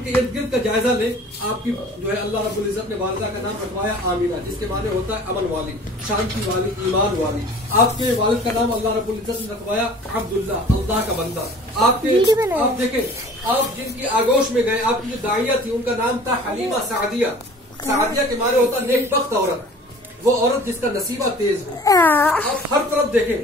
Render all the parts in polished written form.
के इर्द गिर्द का जायजा लें। आपकी जो है अल्लाह रब्बुल इज्जत ने वालिदा का नाम रखवाया आमिना, जिसके माने होता है अमन वाली, शांति वाली, ईमान वाली। आपके वालिद का नाम अल्लाह रब्बुल इज्जत ने रखवाया अब्दुल्ला, अल्लाह का बंदा। आपके आप देखें, आप जिनकी आगोश में गए, आपकी जो दाइया थी उनका नाम था हलीमा सादिया। सादिया के माने होता नेकबख्त औरत, वो औरत जिसका नसीबा तेज हो। आप हर तरफ देखें,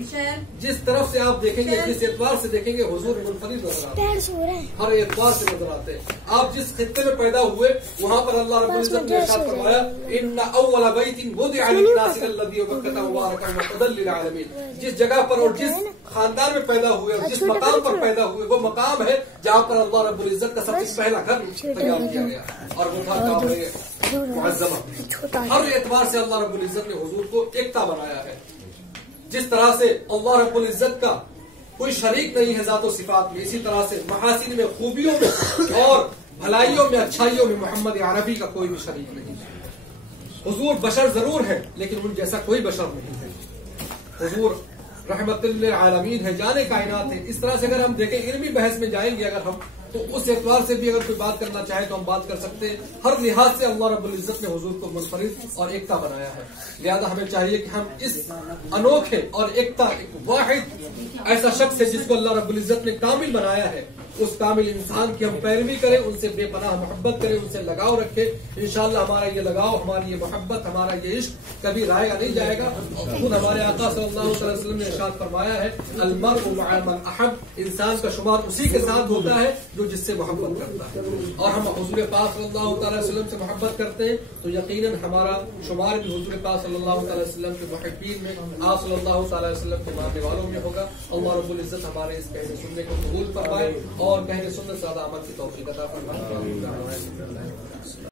जिस तरफ से आप देखेंगे, जिस एतबार से देखेंगे, हुजूर मुनफरिद नजर आते हैं, हर एतबार से नजर आते हैं। आप जिस खित्ते में पैदा हुए वहाँ पर अल्लाह रब्बुल इज्जत ने इरशाद फरमाया, इन्ना अव्वल बैतिन वुदिअ लिन्नासि लल्लज़ी बबक्कता मुबारकन व हुदल लिल आलमीन। जिस जगह पर और जिस खानदान में पैदा हुए और जिस मकाम पर पैदा हुए, वो मकाम है जहाँ पर अल्लाह रब्बुल इज्जत का सबसे पहला घर तैयार किया गया, और वो घर काबा मुअज़्ज़मा। हर एतबार से अल्लाह रब्बुल इज्जत ने हुजूर को एकता बनाया है। जिस तरह से अल्लाह रब्बुल इज्जत का कोई शरीक नहीं है ज़ातो सिफात में, इसी तरह से महासिन में, खूबियों में और भलाइयों में, अच्छाइयों में मोहम्मद अरबी का कोई भी शरीक नहीं है। हुजूर बशर जरूर है, लेकिन उन जैसा कोई बशर नहीं है। हुजूर रहमतुल्लिल आलमीन है, जाने कायनात है। इस तरह से अगर हम देखें, इल्मी बहस में जाएंगे अगर हम, तो उस एतबार से भी अगर कोई बात करना चाहे तो हम बात कर सकते हैं। हर लिहाज से अल्लाह रब्बुल इज्जत ने हुजूर को मुनफरिद और एकता बनाया है। लिहाजा हमें चाहिए कि हम इस अनोखे और एकता, एक वाहिद ऐसा शख्स है जिसको अल्लाह रब्बुल इज्जत ने कामिल बनाया है, उस कामिल इंसान की हम पैरवी करें, उनसे बेपनाह मोहब्बत करें, उनसे लगाव रखें। इंशाअल्लाह हमारा ये लगाव, हमारी ये मोहब्बत, हमारा ये इश्क कभी रायगा नहीं जाएगा। खुद हमारे आका सल्लल्लाहु अलैहि वसल्लम ने इरशाद फरमाया है, अल-मर्उ मअ मन अहब, इंसान का शुमार उसी के साथ होता है जो जिससे मोहब्बत करता है। और हम हुजूर पाक सल्लल्लाहु अलैहि वसल्लम से मोहब्बत करते हैं तो यकीनन हमारा शुमार भी हुजूर पाक सल्लल्लाहु अलैहि वसल्लम के मुहिब्बीन में, आप सल्लल्लाहु अलैहि वसल्लम के मानने वालों में होगा। अल्लाह रब्बुल इज्जत हमारे इस कहने सुनने को कबूल फरमाए और कहने सुनने से ज्यादा अमल की तौफीक अता फरमाए।